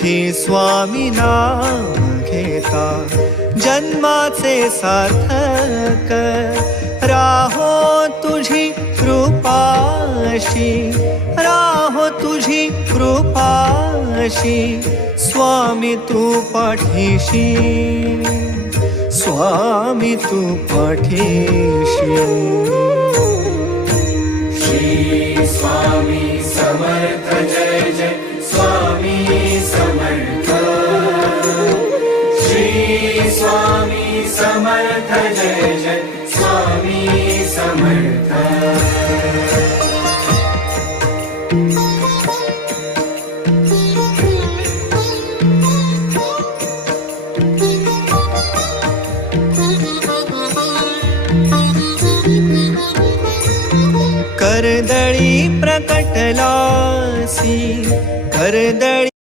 सुखी स्वामी नाम घेता जन्माचे सार्थक राहो तुझी कृपाशी राहो तुझी कृपाशी स्वामी तू पाठीशी स्वामी तू पाठीशी श्री स्वामी समर्थ जय जय स्वामी समर्थ श्री स्वामी समर्थ जय जय स्वामी समर्थ कर्दळी प्रकटलासी कर्दळी